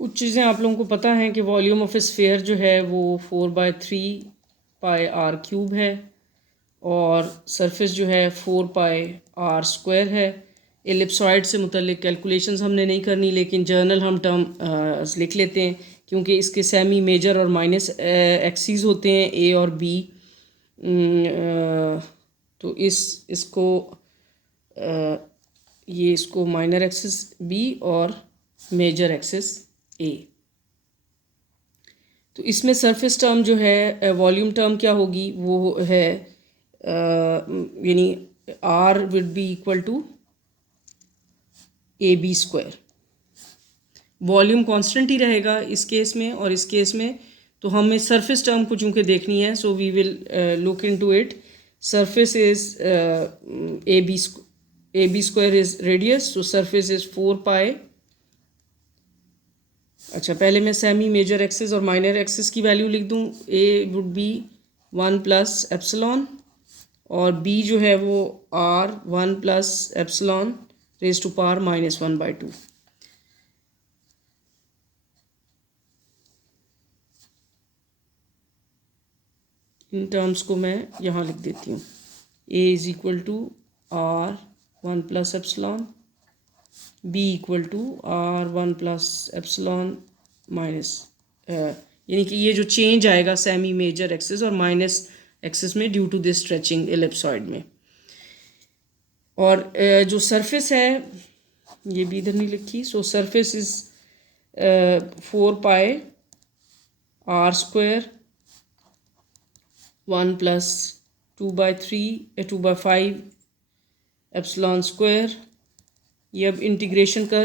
कुछ चीज़ें आप लोगों को पता हैं कि वॉल्यूम ऑफ स्फेयर जो है वो 4/3πr³ है और सरफेस जो है 4πr² है। एलिप्सॉइड से मुतल्लिक कैलकुलेशंस हमने नहीं करनी, लेकिन जर्नल हम टर्म लिख लेते हैं क्योंकि इसके सेमी मेजर और माइनस एक्सिस होते हैं ए और बी। तो इसको ये इसको माइनर एक्सिस बी और मेजर एक्सिस ए। तो इसमें सरफेस टर्म जो है वॉल्यूम टर्म क्या होगी, वो है यानी R with B equal to AB²। Volume constant ही रहेगा इस केस में और इस केस में। तो हमें सरफेस टर्म को चूँकि देखनी है, so we will look into it. Surface is AB² is radius, so surface is 4π। अच्छा, पहले मैं सेमी मेजर एक्सिस और माइनर एक्सिस की वैल्यू लिख दूँ। ए वुड बी 1+ε और बी जो है वो r 1+ε raise to power -1/2। In terms को मैं यहाँ लिख देती हूँ। a is equal to r 1+ε, b equal to r 1+ε minus, यानी कि ये जो चेंज आएगा सेमी मेजर एक्सिस और माइनस एक्सिस में due to this stretching ellipsoid में। और जो सरफेस है ये भी इधर नहीं लिखी। सो सरफेस इज 4πr² 1+2/3 2/5ε²। ये अब इंटीग्रेशन का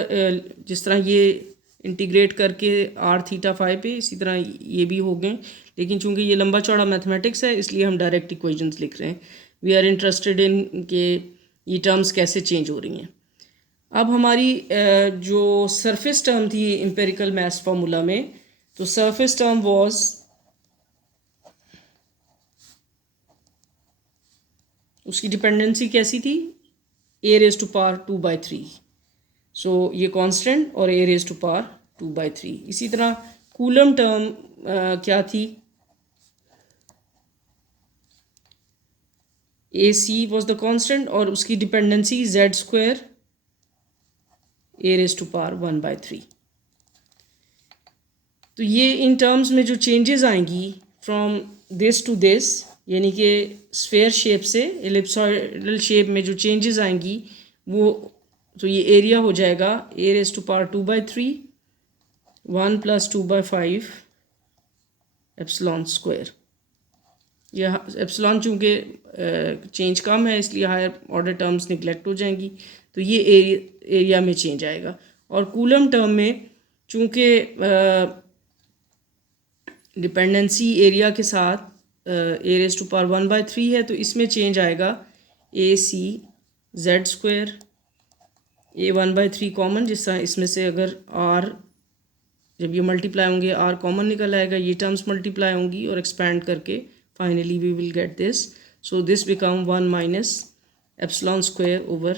जिस तरह ये इंटीग्रेट करके r θ φ पे, इसी तरह ये भी हो गए, लेकिन चूंकि ये लंबा चौड़ा मैथमेटिक्स है इसलिए हम डायरेक्ट इक्वेशंस लिख रहे हैं। वी आर इंटरेस्टेड इन के ये टर्म्स कैसे चेंज हो रही हैं। अब हमारी जो सरफेस टर्म थी एम्पिरिकल मास फार्मूला में, तो सरफेस टर्म वाज उसकी डिपेंडेंसी कैसी थी, a⁻²/3। सो ये कांस्टेंट और a⁻²/3। इसी तरह कूलम टर्म क्या थी, AC वाज द कांस्टेंट और उसकी डिपेंडेंसी z² a⁻1/3। तो ये इन टर्म्स में जो चेंजेस आएंगी फ्रॉम दिस टू दिस, यानी कि स्फेयर शेप से एलिप्सॉइडल शेप में जो चेंजेस आएंगी वो, तो ये एरिया हो जाएगा a⁻²/3 1+2/5ε²। यह एप्सिलॉन चूँकि चेंज कम है इसलिए हायर ऑर्डर टर्म्स निगलेक्ट हो जाएंगी, तो ये एरिया में चेंज आएगा। और कूलम टर्म में चूँकि डिपेंडेंसी एरिया के साथ a⁻1/3 है, तो इसमें चेंज आएगा AC² a1/3 कॉमन, जिस तरह इसमें से अगर r जब ये मल्टीप्लाई होंगे r कॉमन निकल आएगा, ये टर्म्स मल्टीप्लाई होंगी और एक्सपैंड करके finally we will get this. So this become 1 - ε²